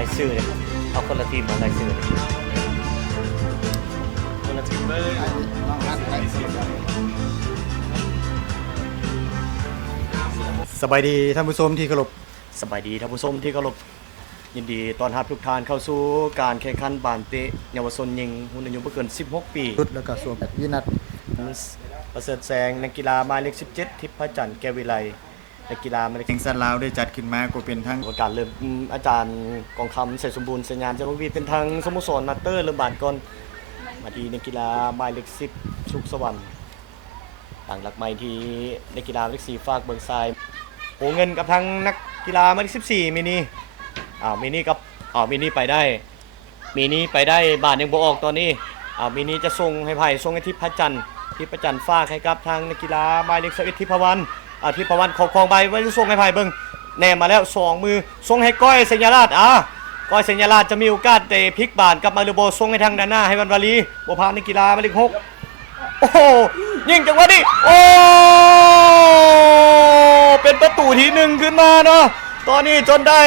รายชื่อเลยเอาคนละทีมมารายชื่อเลย คนละทีมเลยสบายดีท่านผู้ชมที่เคารพ สบายดีท่านผู้ชมที่เคารพยินดีต้อนรับทุกท่านเข้าสู่การแข่งขันบานเตะเยาวชนหญิงรุ่นอายุบ่เกิน16 ปี ชุดแล้วก็ส่วนแบบวินัท ประเสริฐแสงนักกีฬาหมายเลข17ทิพย์พระจันทร์แก้ววิไลนักกีฬาหมายเลข แข่งสันลาวได้จัดขึ้นมาก็เป็นทั้ง การเริ่มอาจารย์กองคำเสร็จสมบูรณ์สัญญาณเจ้าหน้าที่เป็นทางสโมสรมาสเตอร์เริ่มบานก่อนมาดีนักกีฬาหมายเลข10สุขสวรรค์ต่างหลักใหม่ที่นักกีฬาหมายเลข4ฝากเบิกทรายโหเงินกับทางนักกีฬาหมายเลข14มินีมินีกับมินีไปได้มินีไปได้บาทยังบ่ออกตอนนี้มินีจะส่งให้ไผ่ส่งให้ทิพย์พระจันทร์ฝากให้กับทางนักกีฬาหมายเลข11ทิพวรรณทิพวรรณของใบไว้จะส่งให้ไผ่เบิ่งแนมมาแล้ว2มือส่งให้ก้อยสัญญาราชก้อยสัญญาราชจะมีโอกาสเตะพลิกบาทกับมาริโบส่งให้ทางด้านหน้าให้วันวาลีบ่พานักกีฬาหมายเลข6โอ้โหยิงจังหวะนี้โอ้เป็นประตูที่1ขึ้นมาเนาะตอนนี้จนได้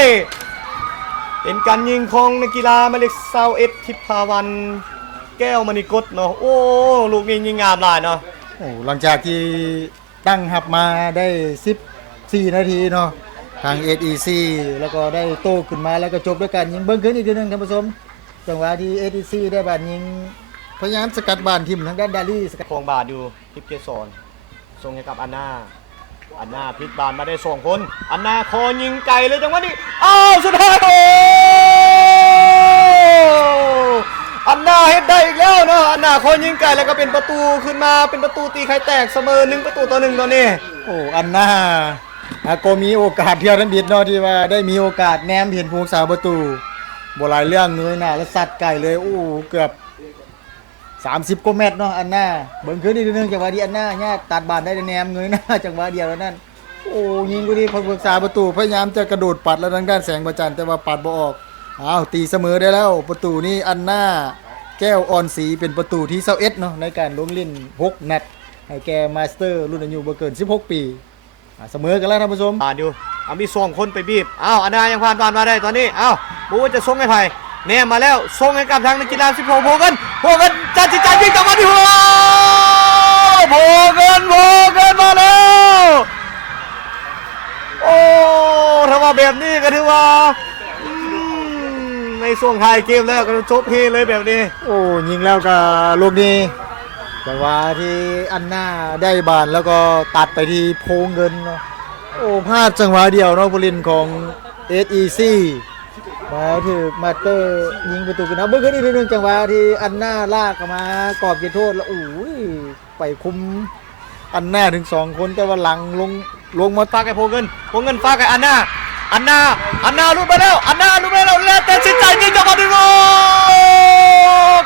เป็นการยิงของนักกีฬาหมายเลข21ทิพวรรณแก้วมณีกตเนาะโอ้ลูกนี้ยิงงามหลายเนาะ โอ้หลังจากที่ตั้งหับมาได้14นาทีเนาะทาง SEC แล้วก็ได้โต้ขึ้นมาแล้วก็จบด้วยการยิงเบิ้งขึ้นอีกทีนึงท่านผู้ชมจังหวะที่ SEC ได้บาดยิงพยายามสกัดบานทีมทางด้านดาลี่สกัด คงบาทอยู่ทิพย์เกษรส่งให้กับอันนาพลิกบานมาได้2คนอันนาคอยิงไกลเลยจังหวะนี้สุดท้ายโอ้อันนาเฮ็ดได้อีกแล้วเนาะอันนาคอยิงไกลแล้วก็เป็นประตูขึ้นมาเป็นประตูตีไข่แตกเสมอ1-1ตอนนี้ โอ้อันน่าก็มีโอกาสเที่ยวทันบิดเนาะที่ว่าได้มีโอกาสแนมเห็นผู้รักษาประตูบ่หลายเรื่องเงยหน้าแล้วสัตว์ไก่เลยโอ้เกือบ30กว่าเมตรเนาะอันน่าเบิ่งขึ้นอีกทีนึงจังหวะที่อันน่าเนี่ยตัดบานได้แนมเงยหน้าจังหวะเดียวแล้วนั่นโอ้ยิงกูดีผู้รักษาประตูพยายามจะกระโดดปัดแล้วทางด้านแสงประจันแต่ว่าปัดบ่ออกตีเสมอได้แล้วประตูนี้อันน่าแก้วอ่อนสีเป็นประตูที่21เนาะในการลงเล่น6นัดให้แกมาสเตอร์รุ่นอายุบ่เกิน16ปีเสมอกันแล้วท่านผู้ชมอยู่มี2คนไปบีบอันนายังผ่านมาได้ตอนนี้บูจะส่งให้ไผ่แนมมาแล้วส่งให้กับทางนักกีฬา16โผล่กันจัดยิงจังหวะที่โผล่กันมาแล้วโอ้ถ้าว่าแบบนี้ก็ถือว่าในช่วงท้ายเกมแล้วก็จบเฮเลยแบบนี้โอ้ยิงแล้วก็ลูกนี้แต่ว่าที่อันหน้าได้บานแล้วก็ตัดไปที่โพงเงินเนาะโอ้พลาดจังหวะเดียวเนาะผู้เล่นของ SEC มาถึงมาเตอร์ยิงประตูกันนะเมื่อกี้นี่ทีนึงจังหวะที่อันหน้าลากมากรอบเขตโทษแล้วโอ้ยไปคุมอันหน้าถึง2คนแต่ว่าหลังลงมาฝากไอ้โพเงินฝากไอ้อันนาลุกไปแล้วแล้วแต่สินใจยิงจังหวะนี้โ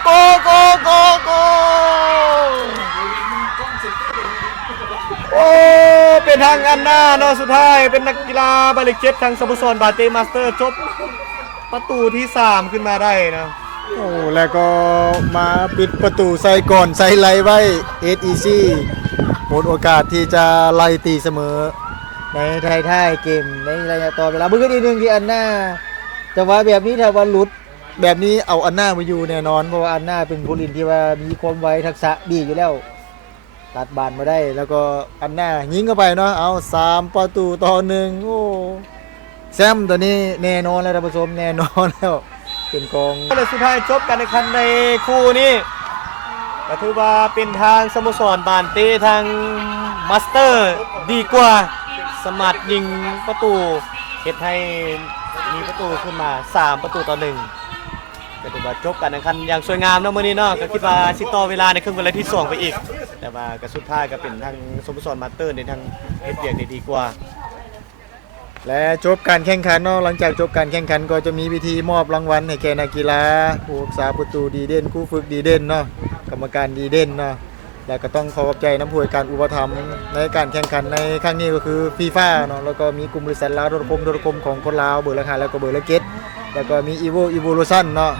กโอ้เป็นทางอันนาเนาะสุดท้ายเป็นนักกีฬาบาเลเจ็ตทางสโมสรบาเตมาสเตอร์จบประตูที่3ขึ้นมาได้นะโอ้แล้วก็มาปิดประตูใส่ก่อนใส่ไล่ไว้ SEC หมดโอกาสที่จะไล่ตีเสมอในท้ายเกมในระยะต่อเวลาเมื่อกี้นึงที่อันหน้าแต่ว่าแบบนี้ถ้าว่าหลุดแบบนี้เอาอันหน้ามาอยู่แน่นอนเพราะว่าอันหน้าเป็นผู้เล่นที่ว่ามีความไวทักษะดีอยู่แล้วตัดบานมาได้แล้วก็อันหน้ายิงเข้าไปเนาะเอา3-1โอ้แซมตัวนี้แน่นอนแล้วท่านผู้ชมแน่นอนแล้วเป็นกองเลยสุดท้ายจบการแข่งขันในคู่นี้ก็ถือว่าเป็นทางสโมสรบานเตทางมาสเตอร์ดีกว่าสมัครยิงประตูเฮ็ดให้มีประตูขึ้นมา3-1ก็ถือว่าจบการแข่งขันอย่างสวยงามเนาะมื้อนี้เนาะก็คิดว่าสิต่อเวลาในครึ่งเวลาที่2ไปอีกแต่ว่าก็สุดท้ายก็เป็นทางสโมสรมาสเตอร์ในทางเฮ็ดเวียกได้ดีกว่าและจบการแข่งขันเนาะหลังจากจบการแข่งขันก็จะมีพิธีมอบรางวัลให้แก่นักกีฬาผู้รักษาประตูดีเด่นคู่ฝึกดีเด่นเนาะกรรมการดีเด่นเนาะและก็ต้องขอบใจน้ำผู้ให้การอุปถัมภ์ในการแข่งขันในครั้งนี้ก็คือฟีฟ่าเนาะแล้วก็มีกลุ่มบริษัทลาวโดรคมของคนลาวเบอร์ละ5แล้วก็เบอร์ละ7แล้วก็มีอีโวลูชั่นเนาะ